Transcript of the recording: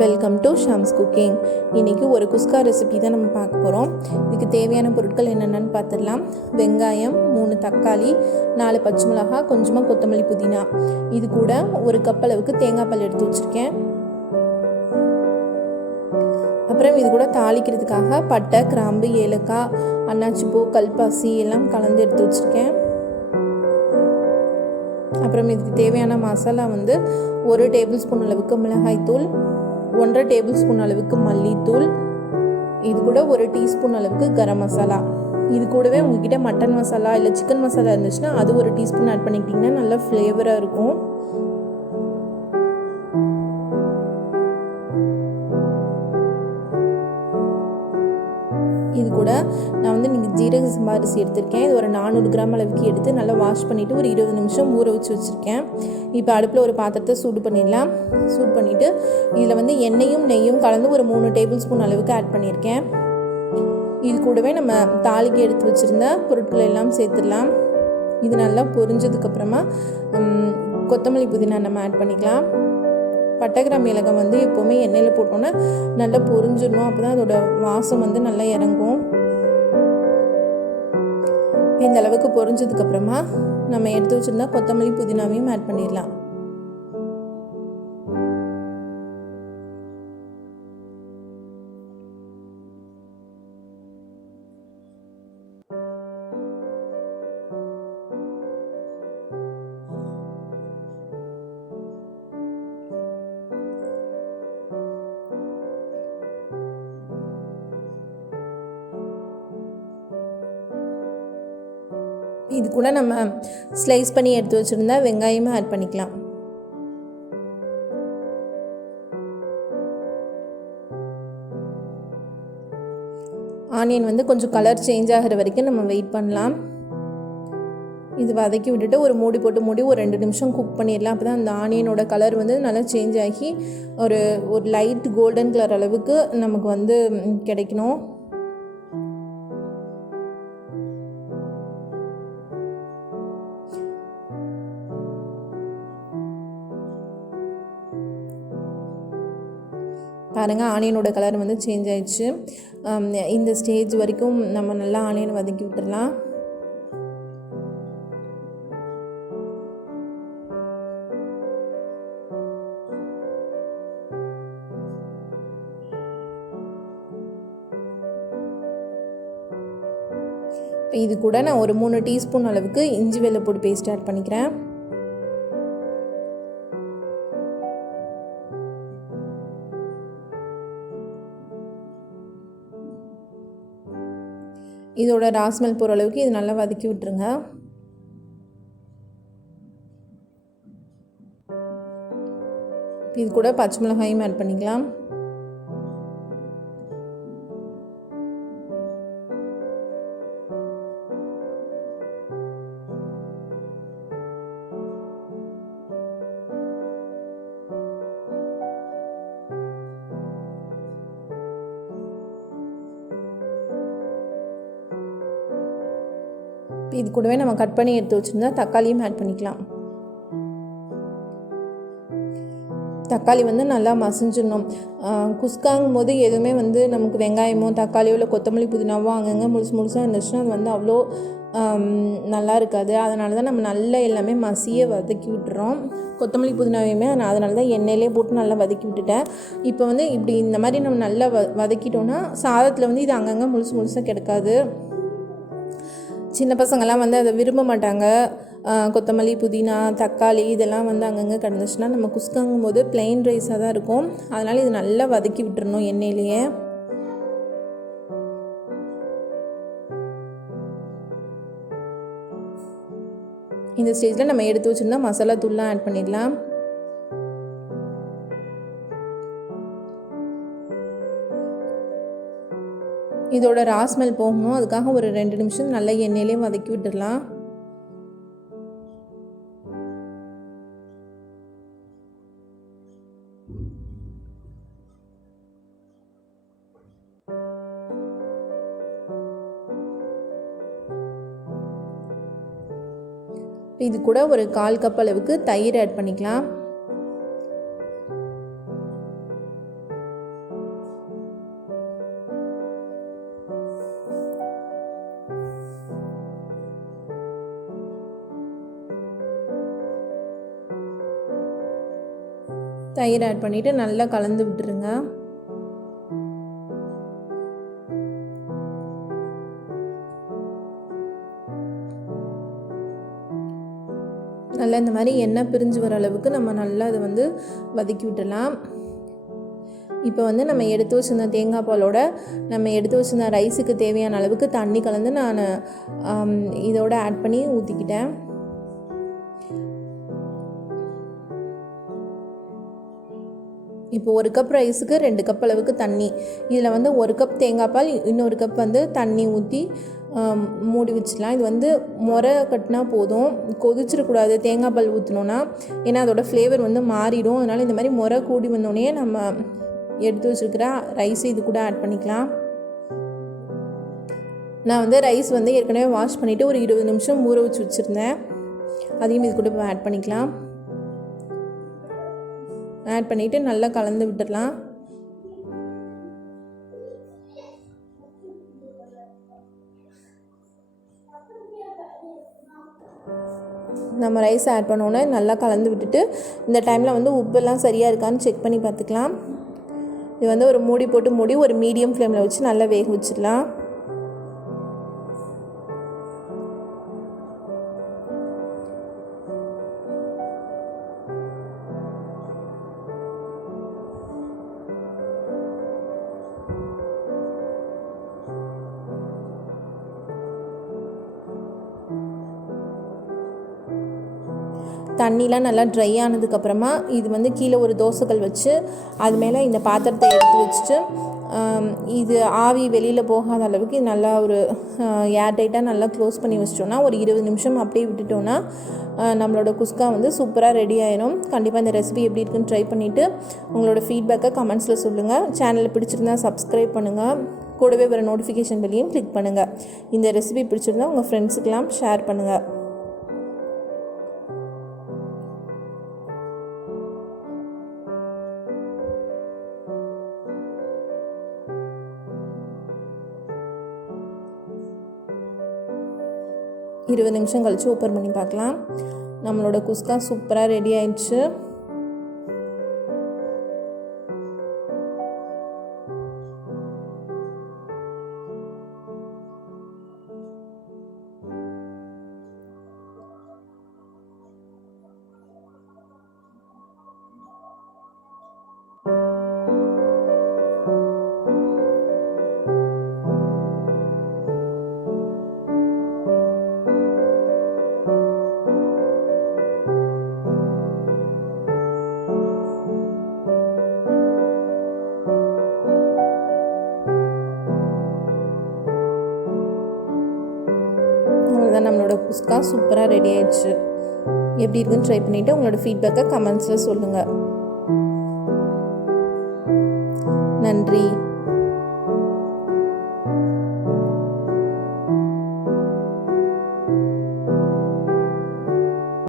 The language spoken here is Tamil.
Welcome to Shams cooking. இன்றைக்கி ஒரு குஸ்கா ரெசிபி தான் நம்ம பார்க்க போகிறோம். இதுக்கு தேவையான பொருட்கள் என்னென்னு பார்த்துடலாம். வெங்காயம், 3 தக்காளி, 4 பச்சை மிளகாய், கொஞ்சமாக கொத்தமல்லி, புதினா. இது கூட 1 கப் அளவுக்கு தேங்காய் பால் எடுத்து வச்சுருக்கேன். அப்புறம் இது கூட தாளிக்கிறதுக்காக பட்டை, கிராம்பு, ஏலக்காய், அன்னாச்சிப்பூ, கல்பாசி எல்லாம் கலந்து எடுத்து வச்சுருக்கேன். அப்புறம் இதுக்கு தேவையான மசாலா 1 டேபிள் ஸ்பூன் அளவுக்கு மிளகாய்த்தூள், 1.5 டேபிள் ஸ்பூன் அளவுக்கு மல்லித்தூள், இது கூட 1 டீஸ்பூன் அளவுக்கு கரம் மசாலா. இது கூடவே உங்ககிட்ட மட்டன் மசாலா இல்லை சிக்கன் மசாலா இருந்துச்சுன்னா அது 1 டீஸ்பூன் ஆட் பண்ணிக்கிட்டிங்கன்னா நல்லா ஃப்ளேவராக இருக்கும். இது கூட நான் நீங்கள் ஜீரக சம்பா அரிசி எடுத்திருக்கேன். இது ஒரு 400 கிராம் அளவுக்கு எடுத்து நல்லா வாஷ் பண்ணிவிட்டு ஒரு 20 நிமிஷம் ஊற வச்சுருக்கேன். இப்போ அடுப்பில் ஒரு பாத்திரத்தை சூடு பண்ணிடலாம். சூடு பண்ணிவிட்டு இதில் எண்ணெயும் நெய்யும் கலந்து ஒரு 3 டேபிள் ஸ்பூன் அளவுக்கு ஆட் பண்ணியிருக்கேன். இது கூடவே நம்ம தாளிக்கு எடுத்து வச்சுருந்த பொருட்களை எல்லாம் சேர்த்துடலாம். இது நல்லா பொரிஞ்சதுக்கப்புறமா கொத்தமல்லி, புதினா நம்ம ஆட் பண்ணிக்கலாம். பட்டை, கிராம்பு, ஏலக்காய் எப்போவுமே எண்ணெயில் போட்டோன்னா நல்லா பொரிஞ்சிடணும். அப்போ தான் அதோட வாசம் நல்லா இறங்கும். இந்த அளவுக்கு பொரிஞ்சதுக்கப்புறமா நம்ம எடுத்து வச்சுருந்தா கொத்தமல்லி, புதினாவையும் ஆட் பண்ணிடலாம். இது கூட நம்ம ஸ்லைஸ் பண்ணி எடுத்து வச்சுருந்தா வெங்காயமும் ஆட் பண்ணிக்கலாம். ஆனியன் கொஞ்சம் கலர் சேஞ்ச் ஆகிற வரைக்கும் நம்ம வெயிட் பண்ணலாம். இது வதக்கி விட்டுட்டு ஒரு மூடி போட்டு மூடி ஒரு 2 நிமிஷம் குக் பண்ணிடலாம். அப்போ தான் அந்த ஆனியனோட கலர் நல்லா சேஞ்ச் ஆகி ஒரு லைட் கோல்டன் கலர் அளவுக்கு நமக்கு கிடைக்கணும். பாருங்கள், ஆனியனோட கலர் சேஞ்ச் ஆயிடுச்சு. இந்த ஸ்டேஜ் வரைக்கும் நம்ம நல்லா ஆனியனை வதக்கி விட்டுடலாம். இது கூட நான் ஒரு 3 டீஸ்பூன் அளவுக்கு இஞ்சி வெள்ளைப்பூடு பேஸ்ட் ஆட் பண்ணிக்கிறேன். இதோட ராஸ்மெல் போகிற அளவுக்கு இது நல்லா வதக்கி விட்டுருங்க. இது கூட பச்சை மிளகாயும் ஆட் பண்ணிக்கலாம். இது கூடவே நம்ம கட் பண்ணி எடுத்து வச்சுருந்தா தக்காளியும் ஆட் பண்ணிக்கலாம். தக்காளி நல்லா மசிஞ்சிடணும். குஸ்காங்கும் போது எதுவுமே நமக்கு வெங்காயமோ தக்காளியோ இல்லை கொத்தமல்லி, புதினாவோ அங்கங்கே முழுசாக இருந்துச்சுன்னா அது அவ்வளோ நல்லா இருக்காது. அதனால தான் நம்ம நல்லா எல்லாமே மசிய வதக்கி விட்டுறோம். கொத்தமல்லி, புதினாவையுமே அதனால தான் எண்ணெயிலே போட்டு நல்லா வதக்கி விட்டுட்டேன். இப்போ இப்படி இந்த மாதிரி நம்ம நல்லா வதக்கிட்டோன்னா சாதத்தில் இது அங்கங்கே முழுசாக கிடக்காது. சின்ன பசங்கள்லாம் அதை விரும்ப மாட்டாங்க. கொத்தமல்லி, புதினா, தக்காளி இதெல்லாம் அங்கங்கே கிடந்துச்சுன்னா நம்ம குஸ்காங்கும் போது பிளெயின் ரைஸாக தான் இருக்கும். அதனால் இது நல்லா வதக்கி விட்டுறணும் எண்ணெயிலேயே. இந்த ஸ்டேஜில் நம்ம எடுத்து வச்சுருந்தா மசாலா தூள்லாம் ஆட் பண்ணிடலாம். இதோட ராஸ்மெல் போகணும். அதுக்காக ஒரு 2 நிமிஷம் நல்லா எண்ணெயிலே வதக்கி விட்டுடலாம். இது கூட ஒரு 1/4 கப் அளவுக்கு தயிர் ஆட் பண்ணிக்கலாம். தயிர் ஆட் பண்ணிவிட்டு நல்லா கலந்து விட்டுருங்க. நல்லா இந்த மாதிரி எண்ணெய் பிரிஞ்சு வர அளவுக்கு நம்ம நல்லா அதை வந்து வதக்கி விட்டுடலாம். இப்போ வந்து நம்ம எடுத்து வச்சிருந்த தேங்காய் பாலோட நம்ம எடுத்து வச்சிருந்த ரைஸுக்கு தேவையான அளவுக்கு தண்ணி கலந்து நான் இதோட ஆட் பண்ணி ஊற்றிக்கிட்டேன். இப்போ 1 கப் ரைஸுக்கு 2 கப் அளவுக்கு தண்ணி. இதில் வந்து 1 கப் தேங்காய் பால், இன்னொரு கப் வந்து தண்ணி ஊற்றி மூடி வச்சிடலாம். இது வந்து முறை கட்டினா போதும், கொதிச்சிடக்கூடாது தேங்காய் பால் ஊற்றினோன்னா, ஏன்னா அதோட ஃப்ளேவர் வந்து மாறிடும். அதனால் இந்த மாதிரி முறை கூடி வந்தோடனே நம்ம எடுத்து வச்சுருக்கிற ரைஸ் இது கூட ஆட் பண்ணிக்கலாம். நான் வந்து ரைஸ் வந்து ஏற்கனவே வாஷ் பண்ணிவிட்டு ஒரு 20 நிமிஷம் ஊற வச்சு வச்சுருந்தேன். அதையும் இது கூட இப்போ ஆட் பண்ணிக்கலாம். ஆட் பண்ணிவிட்டு நல்லா கலந்து விட்டுடலாம். நம்ம ரைஸ் ஆட் பண்ணோன்னே நல்லா கலந்து விட்டுட்டு இந்த டைமில் வந்து உப்பெல்லாம் சரியாக இருக்கான்னு செக் பண்ணி பார்த்துக்கலாம். இது வந்து ஒரு மூடி போட்டு மூடி ஒரு மீடியம் ஃப்ளேமில் வச்சு நல்லா வேக வச்சிடலாம். தண்ணிலாம் நல்லா ட்ரை ஆனதுக்கப்புறமா இது வந்து கீழே ஒரு தோசைக்கல் வச்சு அது மேலே இந்த பாத்திரத்தை எடுத்து வச்சுட்டு இது ஆவி வெளியில் போகாத அளவுக்கு இது நல்லா ஒரு ஏர் டைட்டாக நல்லா க்ளோஸ் பண்ணி வச்சிட்டோன்னா ஒரு 20 நிமிஷம் அப்படியே விட்டுட்டோன்னா நம்மளோட குஸ்கா வந்து சூப்பராக ரெடி ஆயிடும். கண்டிப்பாக இந்த ரெசிபி எப்படி இருக்குன்னு ட்ரை பண்ணிவிட்டு உங்களோட ஃபீட்பேக்கை கமெண்ட்ஸில் சொல்லுங்கள். சேனலை பிடிச்சிருந்தால் சப்ஸ்கிரைப் பண்ணுங்கள். கூடவே வர நோட்டிஃபிகேஷன் பெல்லையும் கிளிக் பண்ணுங்கள். இந்த ரெசிபி பிடிச்சிருந்தால் உங்கள் ஃப்ரெண்ட்ஸுக்கெல்லாம் ஷேர் பண்ணுங்கள். இருபது நிமிஷம் கழித்து ஓப்பன் பண்ணி பார்க்கலாம். நம்மளோட குஸ்கா சூப்பராக ரெடி ஆயிடுச்சு. அவ்வளோதான், நம்மளோட குஸ்கா சூப்பராக ரெடி ஆயிடுச்சு. எப்படி இருக்குன்னு ட்ரை பண்ணிவிட்டு உங்களோட ஃபீட்பேக்கை கமெண்ட்ஸில் சொல்லுங்கள். நன்றி.